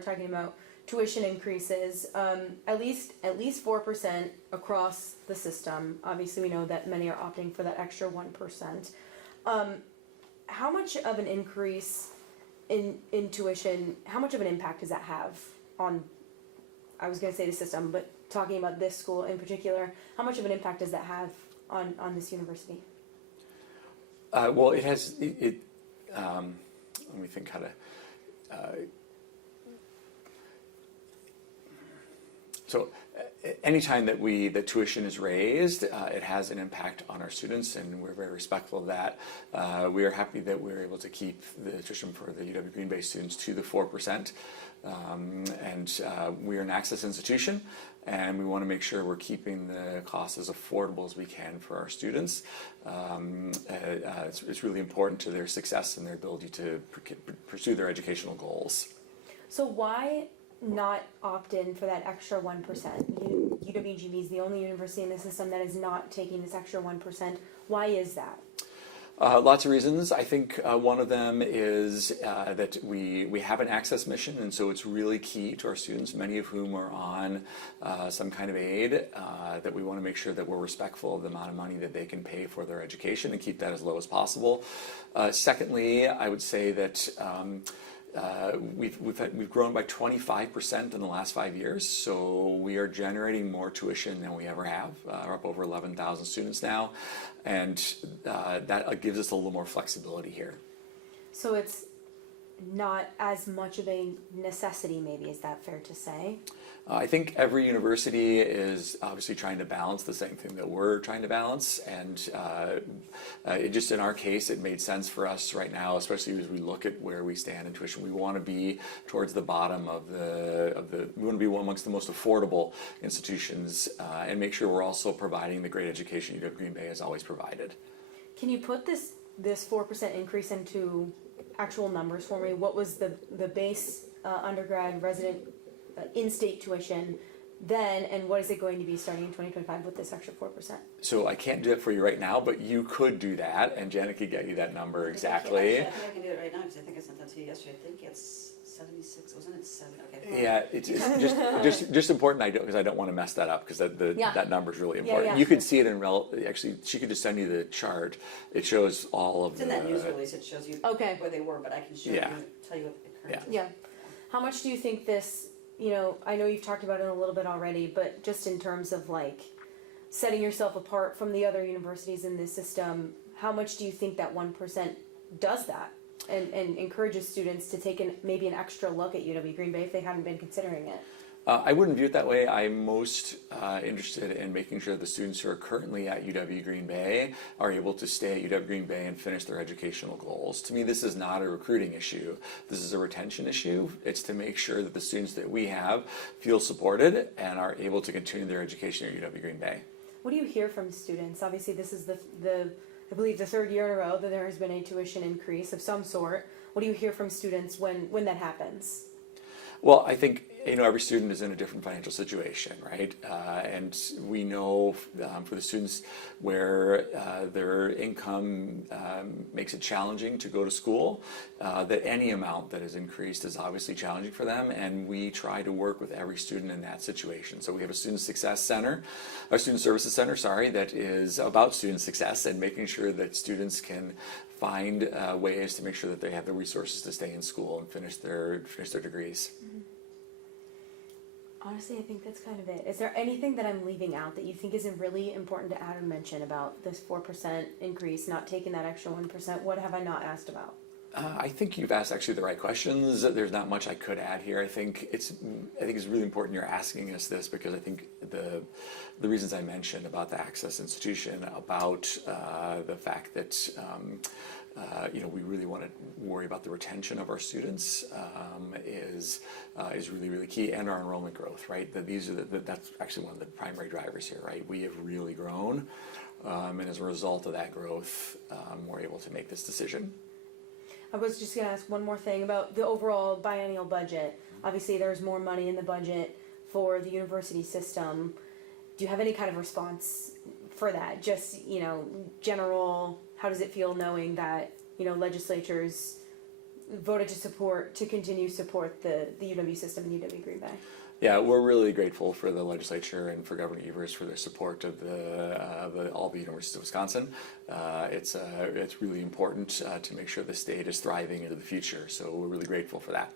talking about tuition increases, at least 4% across the system. Obviously, we know that many are opting for that extra 1%. How much of an increase in tuition, how much of an impact does that have on, I was going to say the system, but talking about this school in particular, how much of an impact does that have on this university? Well, it has, let me think how to, so anytime that tuition is raised, it has an impact on our students, and we're very respectful of that. We are happy that we're able to keep the tuition for the UW Green Bay students to the 4%. We are an access institution, and we want to make sure we're keeping the costs as affordable as we can for our students. It's really important to their success and their ability to pursue their educational goals. So why not opt in for that extra 1%? UWGB is the only university in the system that is not taking this extra 1%. Why is that? Lots of reasons. I think one of them is that we have an access mission, and so it's really key to our students, many of whom are on some kind of aid, that we want to make sure that we're respectful of the amount of money that they can pay for their education and keep that as low as possible. Secondly, I would say that we've grown by 25% in the last 5 years, so we are generating more tuition than we ever have. We're up over 11,000 students now, and that gives us a little more flexibility here. So it's not as much of a necessity, maybe, is that fair to say? I think every university is obviously trying to balance the same thing that we're trying to balance, and just in our case, it made sense for us right now, especially as we look at where we stand in tuition. We want to be towards the bottom of we want to be one amongst the most affordable institutions, and make sure we're also providing the great education UW Green Bay has always provided. Can you put this 4% increase into actual numbers for me? What was the base undergrad resident in-state tuition then, and what is it going to be starting in 2025 with this extra 4%? So I can't do it for you right now, but you could do that, and Janet could get you that number exactly. I think I can do it right now because I think I sent that to you yesterday. I think it's 76, wasn't it 7? Okay. Yeah, it's just important because I don't want to mess that up, because that number is really important. You could see it in actually, she could just send you the chart. It shows all of it's in that news release. It shows you where they were, but I can show you, tell you what the current is. Yeah. How much do you think this, I know you've talked about it a little bit already, but just in terms of like setting yourself apart from the other universities in this system, how much do you think that 1% does that and encourages students to take maybe an extra look at UW Green Bay if they hadn't been considering it? I wouldn't view it that way. I'm most interested in making sure the students who are currently at UW Green Bay are able to stay at UW Green Bay and finish their educational goals. To me, this is not a recruiting issue. This is a retention issue. It's to make sure that the students that we have feel supported and are able to continue their education at UW Green Bay. What do you hear from students? Obviously, this is I believe the third year in a row that there has been a tuition increase of some sort. What do you hear from students when that happens? Well, I think every student is in a different financial situation, right? And we know for the students where their income makes it challenging to go to school, that any amount that is increased is obviously challenging for them, and we try to work with every student in that situation. So we have a student services center, that is about student success and making sure that students can find ways to make sure that they have the resources to stay in school and finish their degrees. Mm-hmm. Honestly, I think that's kind of it. Is there anything that I'm leaving out that you think is really important to add or mention about this 4% increase, not taking that extra 1%? What have I not asked about? I think you've asked actually the right questions. There's not much I could add here. I think it's really important you're asking us this, because I think the reasons I mentioned about the access institution, about the fact that we really want to worry about the retention of our students is really key, and our enrollment growth, right? That's actually one of the primary drivers here, right? We have really grown, and as a result of that growth, we're able to make this decision. I was just going to ask one more thing about the overall biennial budget. Obviously, there's more money in the budget for the university system. Do you have any kind of response for that? Just, general, how does it feel knowing that, legislatures voted to continue support the UW system in UW Green Bay. Yeah, we're really grateful for the legislature and for Governor Evers for their support of all the universities of Wisconsin. It's really important to make sure the state is thriving into the future. So we're really grateful for that.